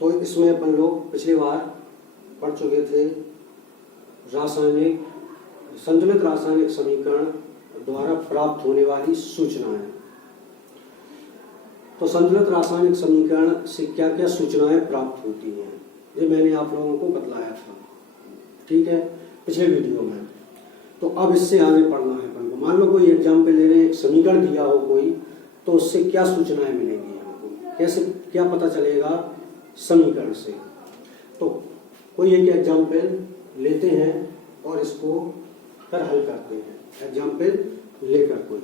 तो इसमें अपन लोग पिछली बार पढ़ चुके थे संतुलित रासायनिक समीकरण द्वारा प्राप्त होने वाली सूचनाएं। तो संतुलित रासायनिक समीकरण से क्या क्या सूचनाएं प्राप्त होती हैं, ये मैंने आप लोगों को बतलाया था, ठीक है, पिछले वीडियो में। तो अब इससे आगे पढ़ना है अपन को। मान लो कोई एग्जाम्पल ले रहे हैं, एक समीकरण दिया हो कोई, तो उससे क्या सूचनाएं मिलेंगी हमको, कैसे क्या पता चलेगा समीकरण से। तो कोई एक एग्जाम्पल लेते हैं और इसको फिर हल करते हैं। एग्जाम्पल लेकर कोई,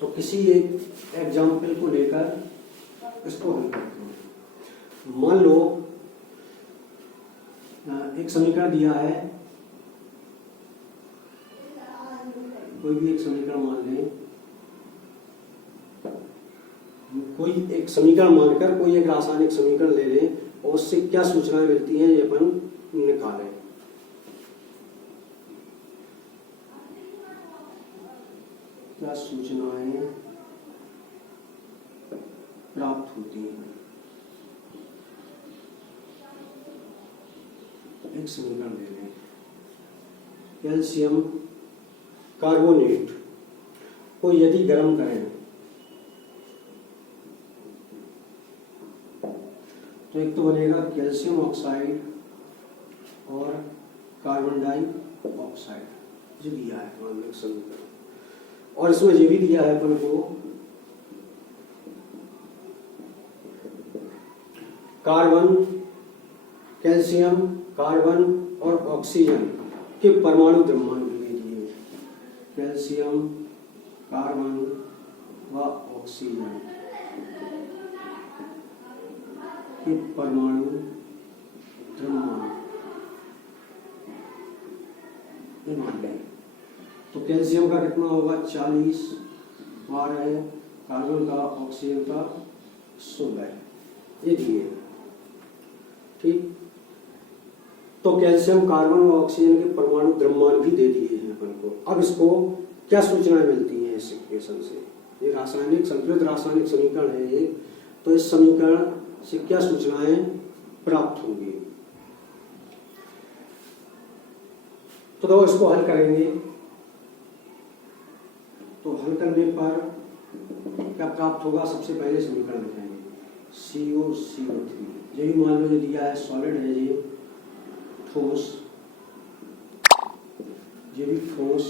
तो किसी एक एग्जाम्पल को लेकर इसको हल करते हैं। मान लो एक समीकरण दिया है, कोई भी एक समीकरण मान लें, कोई एक समीकरण मानकर कोई एक रासायनिक समीकरण ले लें और उससे क्या सूचनाएं मिलती हैं ये अपन निकालें। क्या सूचनाएं प्राप्त होती हैं। एक समीकरण ले लें, कैल्शियम कार्बोनेट को यदि गर्म करें तो एक तो बनेगा कैल्शियम ऑक्साइड और कार्बन डाइऑक्साइड, जो दिया है एक समीकरण। और इसमें ये भी दिया है अपन को कार्बन, कैल्शियम, कार्बन और ऑक्सीजन के परमाणु द्रव्यमान दे दिए। कैल्शियम, कार्बन व ऑक्सीजन के परमाणु द्रव्यमान मान लें। तो कैल्शियम का कितना होगा 40, 12, कार्बन का, ऑक्सीजन का 16, ये दिए, ठीक। तो कैल्शियम, कार्बन और ऑक्सीजन के परमाणु द्रव्यमान भी दे दिए हैं अपन को। अब इसको क्या सूचनाएं मिलती हैं इस इक्वेशन से। ये रासायनिक संतुलित रासायनिक समीकरण है ये, तो इस समीकरण से क्या सूचनाएं प्राप्त होंगी। तो इसको हल करेंगे, तो हल करने पर क्या प्राप्त होगा। सबसे पहले समीकरण लिखेंगे CO3, ये भी मान लो जो दिया है सॉलिड है, ये ठोस, ये भी ठोस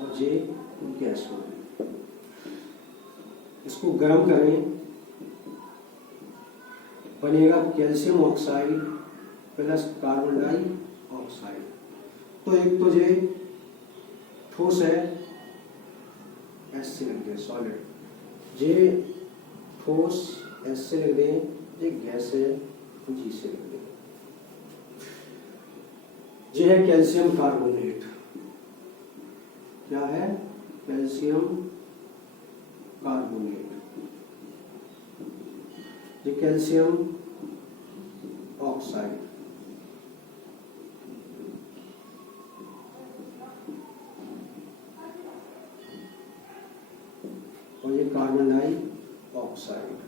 और ये गैस होगी। इसको गर्म करें, बनेगा calcium oxide plus carbon dioxide. तो एक तो ये ठोस है, एस से लिख दें, सॉलिड, ये ठोस एस से लिख दें, ये गैस है जी से लिख दें। ये है कैल्शियम कार्बोनेट, क्या है कैल्शियम कार्बोनेट, ये कैल्शियम ऑक्साइड, और ये कार्बन डाइऑक्साइड।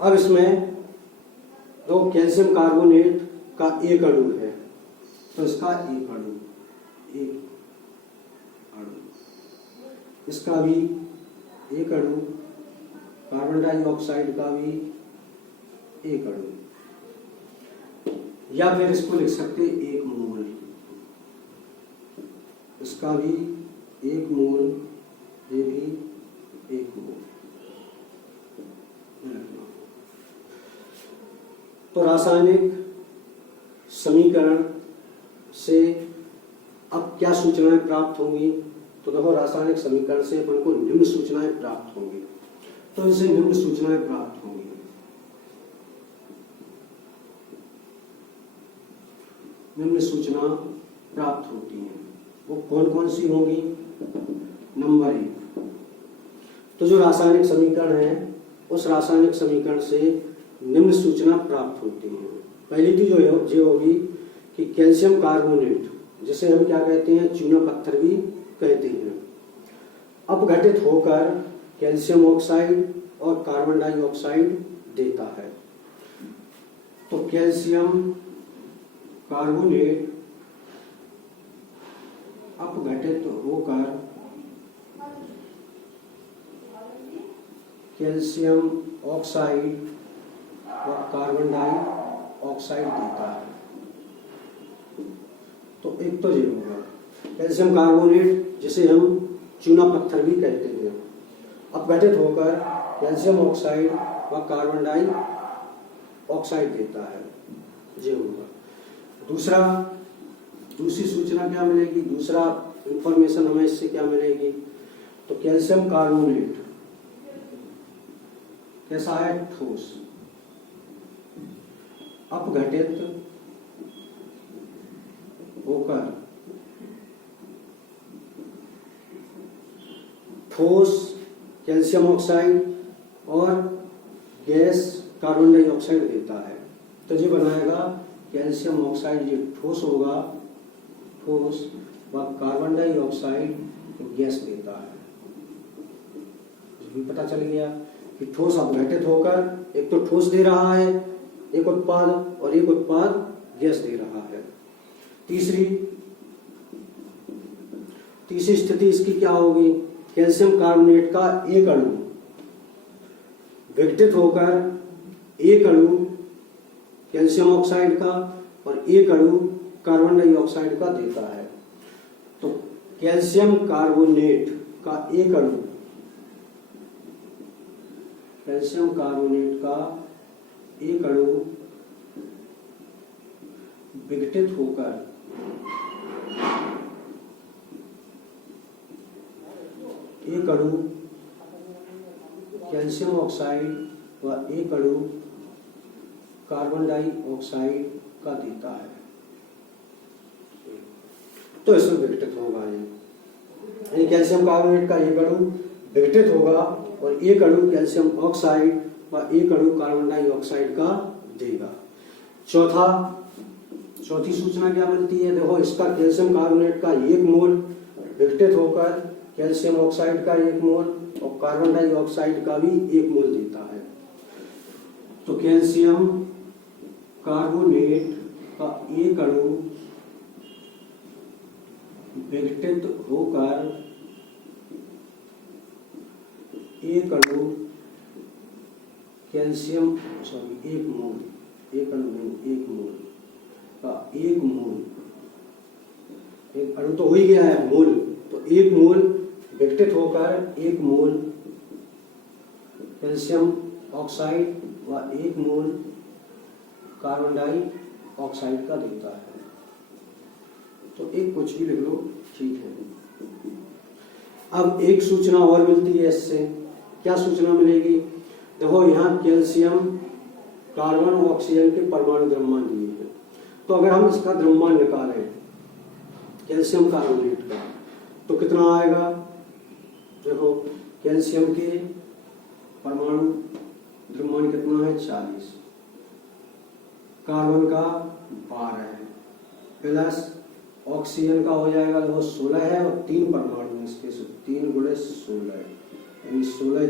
अब इसमें दो कैल्शियम कार्बोनेट का एक अणु है, तो इसका एक अणु, इसका भी एक अणु, कार्बन डाइऑक्साइड का भी एक अणु, या फिर इसको लिख सकते एक मोल, इसका भी एक मोल, ये भी एक मोल। तो रासायनिक समीकरण से अब क्या सूचनाएं प्राप्त होंगी। तो देखो रासायनिक समीकरण से अपन को निम्न सूचनाएं प्राप्त होंगी। तो इनसे निम्न सूचनाएं प्राप्त होंगी। निम्न सूचना प्राप्त होती हैं, वो कौन कौन सी होंगी। नंबर 1, तो जो रासायनिक समीकरण है उस रासायनिक समीकरण से निम्न सूचना प्राप्त होती है। पहली तो जो होगी कि कैल्शियम कार्बोनेट, जिसे हम क्या कहते हैं, चूना पत्थर भी कहते हैं, अपघटित होकर कैल्शियम ऑक्साइड और कार्बन डाइऑक्साइड देता है। तो कैल्शियम कार्बोनेट अपघटित होकर कैल्शियम ऑक्साइड और कार्बन डाइऑक्साइड देता है। तो एक तो ये होगा कैल्शियम कार्बोनेट, जिसे हम चूना पत्थर भी कहते हैं, अपघटित होकर कैल्शियम ऑक्साइड व कार्बन डाइऑक्साइड देता है, ये होगा। दूसरी सूचना क्या मिलेगी, दूसरा इंफॉर्मेशन हमें इससे क्या मिलेगी, तो कैल्शियम कार्बोनेट कैसा है, ठोस, अपघटित होकर ठोस कैल्शियम ऑक्साइड और गैस कार्बन डाइऑक्साइड देता है। तो ये बनाएगा कैल्शियम ऑक्साइड, ये ठोस होगा, ठोस व कार्बन डाइऑक्साइड गैस देता है। ये भी पता चल गया कि ठोस अपघटित होकर एक तो ठोस दे रहा है एक उत्पाद, और एक उत्पाद गैस दे रहा है। तीसरी स्थिति इसकी क्या होगी, कैल्शियम कार्बोनेट का एक अणु विघटित होकर एक अणु कैल्शियम ऑक्साइड का और एक अणु कार्बन डाइऑक्साइड का देता है। तो कैल्शियम कार्बोनेट का एक अणु, कैल्शियम कार्बोनेट का एक अणु विघटित होकर एक अणु कैल्शियम ऑक्साइड व एक अणु कार्बन डाइऑक्साइड का देता है। तो इसमें विघटित होगा ये, यानी कैल्शियम कार्बोनेट का एक अणु विघटित होगा और एक अणु कैल्शियम ऑक्साइड व एक अणु कार्बन डाइऑक्साइड का देगा। चौथी सूचना क्या मिलती है, देखो इसका कैल्शियम कार्बोनेट का एक मोल विघटित होकर कैल्शियम ऑक्साइड का एक मोल और कार्बन डाइऑक्साइड का भी एक मोल देता है। तो कैल्शियम कार्बोनेट का एक अणु विघटित होकर एक अणु कैल्शियम एक मोल, एक अणु नहीं एक मोल का एक मोल, एक अणु तो हो ही गया है मोल, तो एक मोल विघटित होकर एक मोल कैल्शियम ऑक्साइड व एक मोल कार्बन डाइऑक्साइड का देता है। तो एक कुछ भी लिख लो, ठीक है। अब एक सूचना और मिलती है इससे, क्या सूचना मिलेगी, देखो यहाँ कैल्शियम कार्बन और ऑक्सीजन के परमाणु द्रव्यमान दिए हैं। तो अगर हम इसका द्रव्यमान निकालें कैल्शियम कार्बोनेट का, तो कितना आएगा, देखो कैल्शियम के परमाणु द्रव्यमान कितना है 40, कार्बन का 12 है, प्लस ऑक्सीजन का हो जाएगा देखो 16 है और 3 परमाणु इसके 3 × 16 यानी 16